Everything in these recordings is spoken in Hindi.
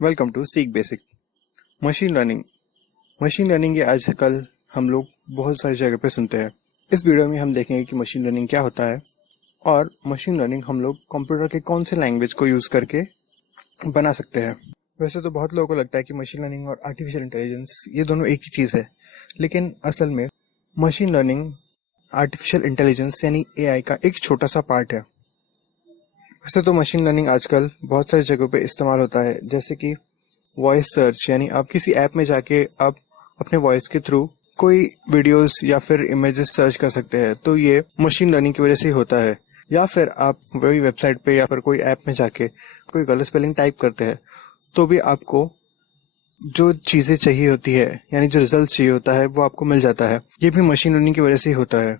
Welcome to seek basic. Machine learning ये आजकल हम लोग बहुत सारी जगह पे सुनते हैं। इस वीडियो में हम देखेंगे कि मशीन लर्निंग क्या होता है और मशीन लर्निंग हम लोग कंप्यूटर के कौन से लैंग्वेज को यूज करके बना सकते हैं। वैसे तो बहुत लोगों को लगता है कि मशीन लर्निंग और आर्टिफिशियल इंटेलिजेंस ये दोनों एक ही चीज़ है, लेकिन असल में मशीन लर्निंग आर्टिफिशियल इंटेलिजेंस यानी एआई का एक छोटा सा पार्ट है। वैसे तो मशीन लर्निंग आजकल बहुत सारी जगहों पे इस्तेमाल होता है, जैसे कि वॉइस सर्च, यानी आप किसी ऐप में जाके आप अपने वॉइस के थ्रू कोई वीडियोस या फिर इमेजेस सर्च कर सकते हैं, तो ये मशीन लर्निंग की वजह से ही होता है। या फिर आप वही वेबसाइट पे या फिर कोई ऐप में जाके कोई गलत स्पेलिंग टाइप करते हैं, तो भी आपको जो चीज़ें चाहिए होती है यानी जो रिजल्ट चाहिए होता है वो आपको मिल जाता है। ये भी मशीन लर्निंग की वजह से ही होता है।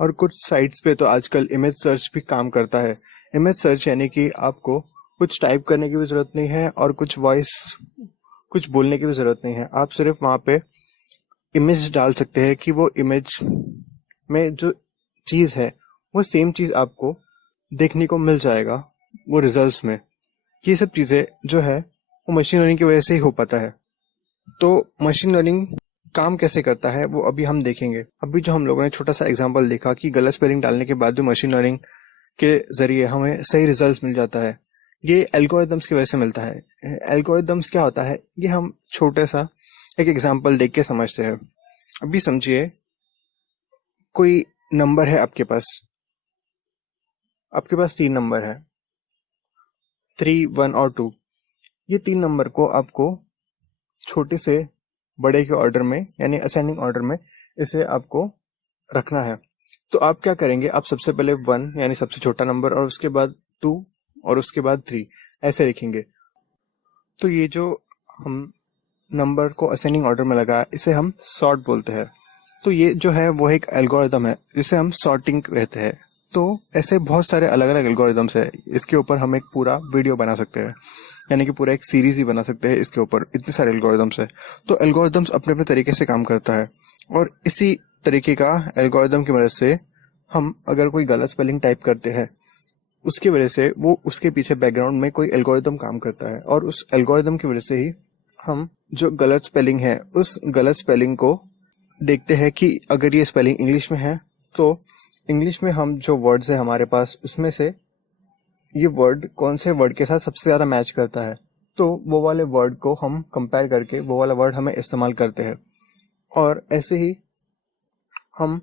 और कुछ साइट्स पे तो आजकल इमेज सर्च भी काम करता है। इमेज सर्च यानी कि आपको कुछ टाइप करने की भी जरूरत नहीं है और कुछ बोलने की भी जरूरत नहीं है। आप सिर्फ वहां पे इमेज डाल सकते हैं कि वो इमेज में जो चीज है वो सेम चीज आपको देखने को मिल जाएगा वो रिजल्ट्स में। ये सब चीजें जो है वो मशीन लर्निंग की वजह से ही हो पाता है। तो मशीन लर्निंग काम कैसे करता है वो अभी हम देखेंगे। अभी जो हम लोगों ने छोटा सा एग्जांपल देखा कि गलत स्पेलिंग डालने के बाद भी मशीन लर्निंग के जरिए हमें सही रिजल्ट मिल जाता है, ये एल्गोरिदम्स की वजह से मिलता है। एल्गोरिदम्स क्या होता है ये हम छोटे सा एक एग्जांपल देख के समझते हैं। अभी समझिए, कोई नंबर है आपके पास 3 नंबर है, 3, 1 और 2। ये 3 नंबर को आपको छोटे से बड़े के ऑर्डर में यानी असेंडिंग ऑर्डर में इसे आपको रखना है। तो आप क्या करेंगे, आप सबसे पहले 1 यानी सबसे छोटा नंबर और उसके बाद 2 और उसके बाद 3 ऐसे लिखेंगे। तो ये जो हम नंबर को असेंडिंग ऑर्डर में लगा इसे हम सॉर्ट बोलते हैं। तो ये जो है वो एक एल्गोरिदम है जिसे हम सॉर्टिंग कहते हैं। तो ऐसे बहुत सारे अलग अलग एल्गोरिदम्स है। इसके ऊपर हम एक पूरा वीडियो बना सकते हैं, यानी कि पूरा एक सीरीज ही बना सकते हैं इसके ऊपर, इतने सारे एल्गोरिदम्स है। तो एल्गोरिदम्स अपने अपने तरीके से काम करता है और इसी तरीके का एल्गोरिदम की मदद से हम अगर कोई गलत स्पेलिंग टाइप करते हैं उसकी वजह से वो उसके पीछे बैकग्राउंड में कोई एल्गोरिदम काम करता है और उस एल्गोरिदम की वजह से ही हम जो गलत स्पेलिंग है उस गलत स्पेलिंग को देखते हैं कि अगर ये स्पेलिंग इंग्लिश में है तो इंग्लिश में हम जो वर्ड्स है हमारे पास उसमें से ये वर्ड कौन से वर्ड के साथ सबसे ज्यादा मैच करता है, तो वो वाले वर्ड को हम कंपेयर करके वो वाला वर्ड हमें इस्तेमाल करते हैं। और ऐसे ही हम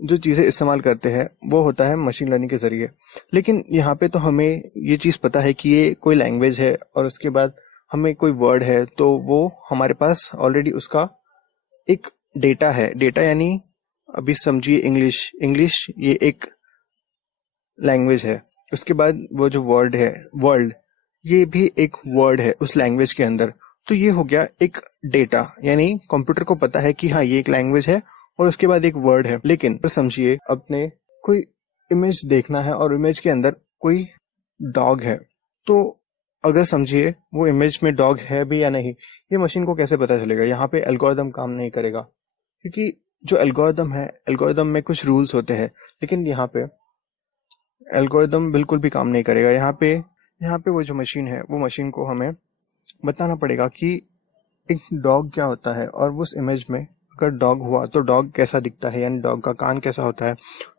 जो चीजें इस्तेमाल करते हैं वो होता है मशीन लर्निंग के जरिए। लेकिन यहाँ पे तो हमें ये चीज पता है कि ये कोई लैंग्वेज है और उसके बाद हमें कोई वर्ड है, तो वो हमारे पास ऑलरेडी उसका एक डेटा है। डेटा यानी अभी समझिए इंग्लिश ये एक लैंग्वेज है। उसके बाद वो जो वर्ड है वर्ल्ड, ये भी एक वर्ड है उस लैंग्वेज के अंदर। तो ये हो गया एक डेटा, यानी कंप्यूटर को पता है कि हाँ ये एक लैंग्वेज है और उसके बाद एक वर्ड है। लेकिन समझिए अपने कोई इमेज देखना है और इमेज के अंदर कोई डॉग है, तो अगर समझिए वो इमेज में डॉग है भी या नहीं, ये मशीन को कैसे पता चलेगा? यहाँ पे एल्गोरिदम काम नहीं करेगा, क्योंकि जो एल्गोरिदम है एल्गोरिदम में कुछ रूल्स होते हैं। लेकिन यहाँ पे एल्गोरिदम बिल्कुल भी काम नहीं करेगा। यहाँ पे वो जो मशीन है वो मशीन को हमें बताना पड़ेगा कि एक डॉग क्या होता है, और उस इमेज में अगर डॉग हुआ तो डॉग कैसा दिखता है, यानी डॉग का कान कैसा होता है,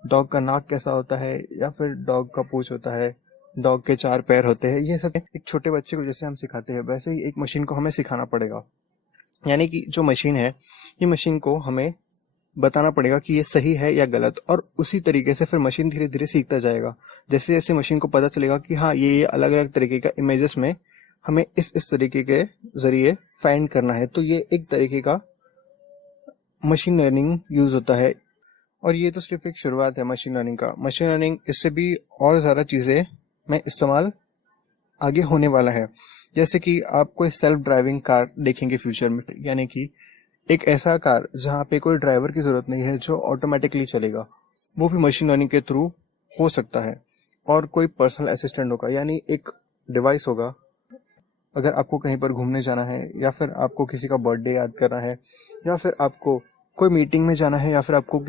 डॉग का नाक कैसा होता है, या फिर डॉग का पूंछ होता है, डॉग के 4 पैर होते हैं। ये सब एक छोटे बच्चे को जैसे हम सिखाते हैं वैसे ही एक मशीन को हमें सिखाना पड़ेगा। यानी कि जो मशीन है ये मशीन को हमें बताना पड़ेगा कि ये सही है या गलत, और उसी तरीके से फिर मशीन धीरे धीरे सीखता जाएगा। जैसे जैसे मशीन को पता चलेगा कि हाँ ये अलग अलग तरीके का इमेजेस में हमें इस तरीके के जरिए फाइंड करना है, तो ये एक तरीके का मशीन लर्निंग यूज होता है। और ये तो सिर्फ एक शुरुआत है मशीन लर्निंग का। मशीन लर्निंग इससे भी और ज़्यादा चीज़ें में इस्तेमाल आगे होने वाला है। जैसे कि आप कोई सेल्फ ड्राइविंग कार देखेंगे फ्यूचर में, यानी कि एक ऐसा कार जहाँ पे कोई ड्राइवर की जरूरत नहीं है, जो ऑटोमेटिकली चलेगा, वो भी मशीन लर्निंग के थ्रू हो सकता है। और कोई पर्सनल असिस्टेंट होगा, यानी एक डिवाइस होगा, अगर आपको कहीं पर घूमने जाना है, या फिर आपको किसी का बर्थडे याद करना है, या फिर आपको कोई मीटिंग में जाना है, या फिर आपको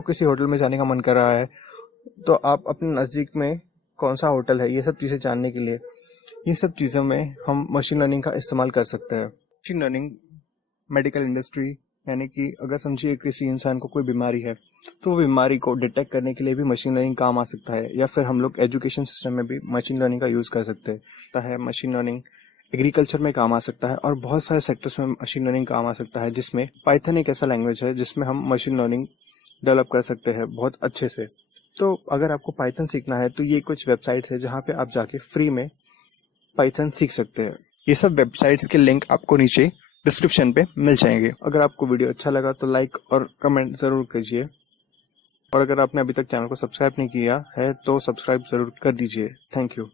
किसी होटल में जाने का मन कर रहा है, तो आप अपने नज़दीक में कौन सा होटल है ये सब चीज़ें जानने के लिए ये सब चीज़ों में हम मशीन लर्निंग का इस्तेमाल कर सकते हैं। मशीन लर्निंग मेडिकल इंडस्ट्री, यानी कि अगर समझिए किसी इंसान को कोई बीमारी है तो वो बीमारी को डिटेक्ट करने के लिए भी मशीन लर्निंग काम आ सकता है, या फिर हम लोग एजुकेशन सिस्टम में भी मशीन लर्निंग का यूज़ कर सकते हैं। मशीन लर्निंग एग्रीकल्चर में काम आ सकता है और बहुत सारे सेक्टर्स में मशीन लर्निंग काम आ सकता है, जिसमें पाइथन एक ऐसा लैंग्वेज है जिसमें हम मशीन लर्निंग डेवलप कर सकते हैं बहुत अच्छे से। तो अगर आपको पाइथन सीखना है तो ये कुछ वेबसाइट्स है जहाँ पे आप जाके फ्री में पाइथन सीख सकते हैं। ये सब वेबसाइट्स के लिंक आपको नीचे डिस्क्रिप्शन पे मिल जाएंगे। अगर आपको वीडियो अच्छा लगा तो लाइक और कमेंट जरूर कीजिए, और अगर आपने अभी तक चैनल को सब्सक्राइब नहीं किया है तो सब्सक्राइब जरूर कर दीजिए। Thank you.